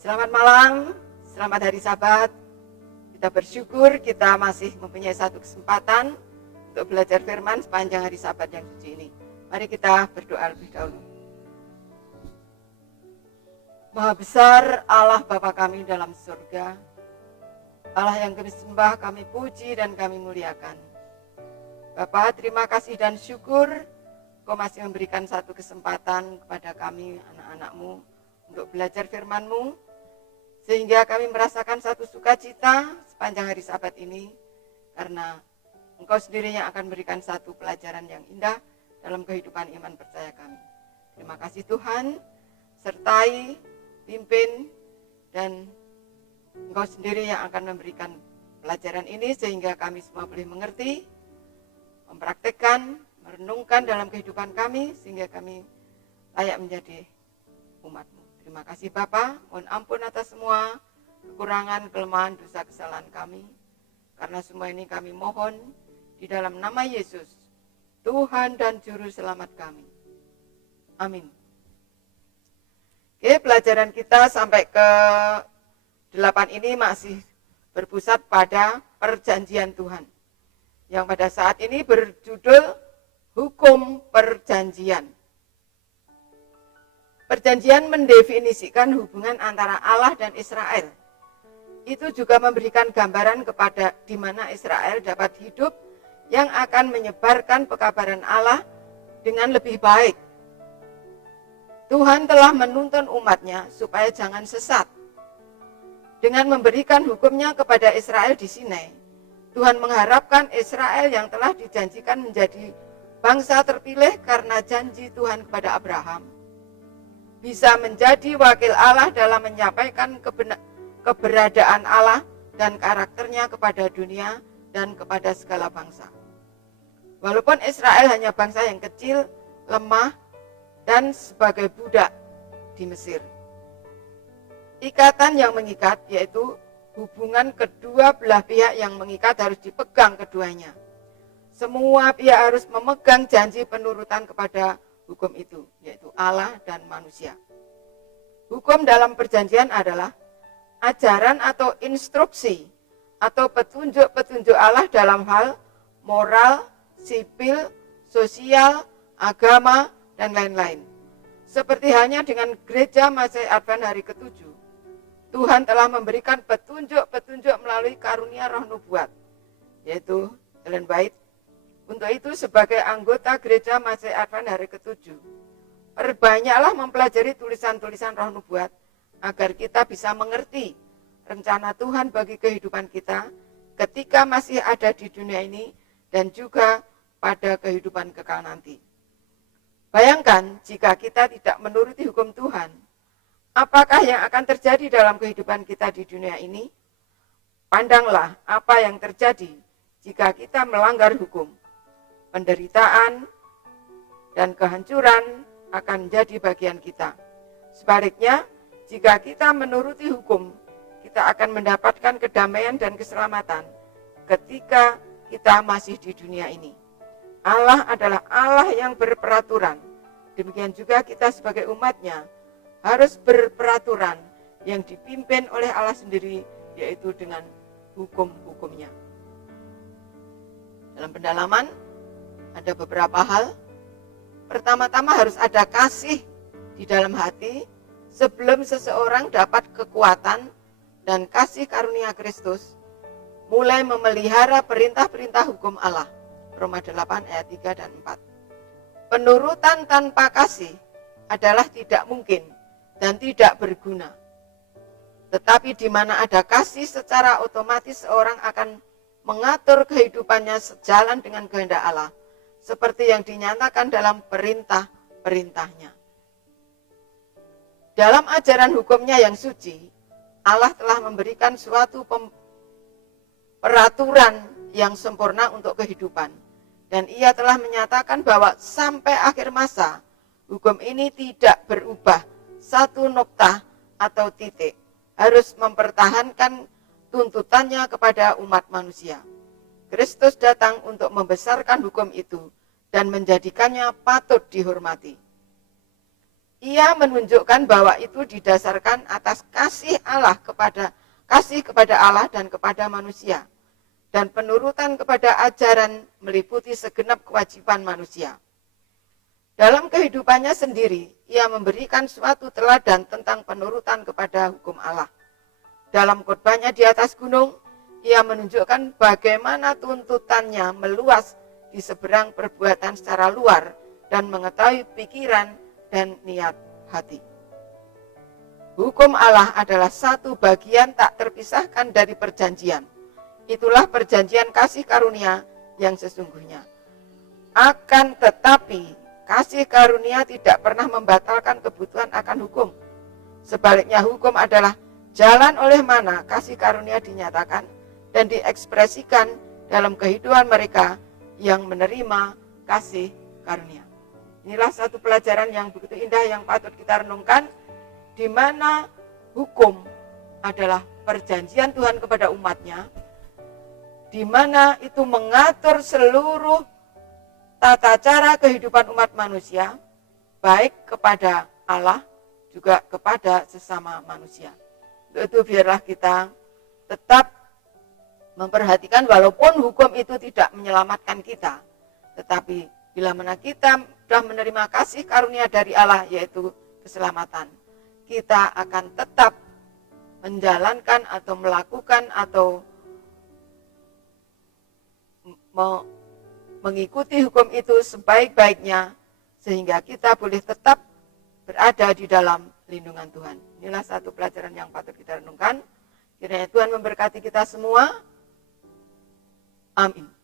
Selamat malam, selamat hari Sabat. Kita bersyukur kita masih mempunyai satu kesempatan untuk belajar firman sepanjang hari Sabat yang suci ini. Mari kita berdoa lebih dahulu. Maha besar Allah Bapa kami dalam surga, Allah yang kami sembah, kami puji dan kami muliakan. Bapa, terima kasih dan syukur Kau masih memberikan satu kesempatan kepada kami anak-anak-Mu untuk belajar firman-Mu, sehingga kami merasakan satu sukacita sepanjang hari Sabat ini, karena Engkau sendiri yang akan memberikan satu pelajaran yang indah dalam kehidupan iman percaya kami. Terima kasih Tuhan, sertai, pimpin, dan Engkau sendiri yang akan memberikan pelajaran ini sehingga kami semua boleh mengerti, mempraktekkan, merenungkan dalam kehidupan kami sehingga kami layak menjadi umat-Mu. Terima kasih Bapa, mohon ampun atas semua kekurangan, kelemahan, dosa, kesalahan kami. Karena semua ini kami mohon di dalam nama Yesus, Tuhan dan Juru Selamat kami. Amin. Oke, pelajaran kita sampai ke 8 ini masih berpusat pada perjanjian Tuhan, yang pada saat ini berjudul Hukum Perjanjian. Perjanjian mendefinisikan hubungan antara Allah dan Israel. Itu juga memberikan gambaran kepada di mana Israel dapat hidup yang akan menyebarkan pekabaran Allah dengan lebih baik. Tuhan telah menuntun umatnya supaya jangan sesat. Dengan memberikan hukumnya kepada Israel di Sinai, Tuhan mengharapkan Israel yang telah dijanjikan menjadi bangsa terpilih karena janji Tuhan kepada Abraham, bisa menjadi wakil Allah dalam menyampaikan keberadaan Allah dan karakternya kepada dunia dan kepada segala bangsa. Walaupun Israel hanya bangsa yang kecil, lemah, dan sebagai budak di Mesir. Ikatan yang mengikat, yaitu hubungan kedua belah pihak yang mengikat, harus dipegang keduanya. Semua pihak harus memegang janji penurutan kepada hukum itu, yaitu Allah dan manusia. Hukum dalam perjanjian adalah ajaran atau instruksi atau petunjuk-petunjuk Allah dalam hal moral, sipil, sosial, agama, dan lain-lain. Seperti halnya dengan gereja Masehi Advent hari ke-7, Tuhan telah memberikan petunjuk-petunjuk melalui karunia roh nubuat, yaitu Ellen White. Untuk itu sebagai anggota gereja Masehi Advent hari ke-7, perbanyaklah mempelajari tulisan-tulisan roh nubuat agar kita bisa mengerti rencana Tuhan bagi kehidupan kita ketika masih ada di dunia ini dan juga pada kehidupan kekal nanti. Bayangkan jika kita tidak menuruti hukum Tuhan, apakah yang akan terjadi dalam kehidupan kita di dunia ini? Pandanglah apa yang terjadi jika kita melanggar hukum. Penderitaan dan kehancuran akan menjadi bagian kita. Sebaliknya, jika kita menuruti hukum, kita akan mendapatkan kedamaian dan keselamatan ketika kita masih di dunia ini. Allah adalah Allah yang berperaturan. Demikian juga kita sebagai umatnya harus berperaturan yang dipimpin oleh Allah sendiri, yaitu dengan hukum-hukumnya. Dalam pendalaman, ada beberapa hal. Pertama-tama harus ada kasih di dalam hati sebelum seseorang dapat kekuatan dan kasih karunia Kristus mulai memelihara perintah-perintah hukum Allah. Roma 8 ayat 3 dan 4. Penurutan tanpa kasih adalah tidak mungkin dan tidak berguna. Tetapi di mana ada kasih, secara otomatis seorang akan mengatur kehidupannya sejalan dengan kehendak Allah, seperti yang dinyatakan dalam perintah-perintahnya. Dalam ajaran hukumnya yang suci, Allah telah memberikan suatu peraturan yang sempurna untuk kehidupan. Dan ia telah menyatakan bahwa sampai akhir masa, hukum ini tidak berubah satu noktah atau titik. Harus mempertahankan tuntutannya kepada umat manusia. Kristus datang untuk membesarkan hukum itu dan menjadikannya patut dihormati. Ia menunjukkan bahwa itu didasarkan atas kasih kepada Allah dan kepada manusia, dan penurutan kepada ajaran meliputi segenap kewajiban manusia. Dalam kehidupannya sendiri, ia memberikan suatu teladan tentang penurutan kepada hukum Allah. Dalam khotbahnya di atas gunung, ia menunjukkan bagaimana tuntutannya meluas di seberang perbuatan secara luar dan mengetahui pikiran dan niat hati. Hukum Allah adalah satu bagian tak terpisahkan dari perjanjian. Itulah perjanjian kasih karunia yang sesungguhnya. Akan tetapi, kasih karunia tidak pernah membatalkan kebutuhan akan hukum. Sebaliknya, hukum adalah jalan oleh mana kasih karunia dinyatakan dan diekspresikan dalam kehidupan mereka yang menerima kasih karunia. Inilah satu pelajaran yang begitu indah yang patut kita renungkan, di mana hukum adalah perjanjian Tuhan kepada umatnya, di mana itu mengatur seluruh tata cara kehidupan umat manusia, baik kepada Allah juga kepada sesama manusia. Untuk itu biarlah kita tetap memperhatikan, walaupun hukum itu tidak menyelamatkan kita, tetapi bila mana kita sudah menerima kasih karunia dari Allah, yaitu keselamatan, kita akan tetap menjalankan atau melakukan atau mengikuti hukum itu sebaik-baiknya, sehingga kita boleh tetap berada di dalam lindungan Tuhan. Inilah satu pelajaran yang patut kita renungkan. Kiranya Tuhan memberkati kita semua. Amin.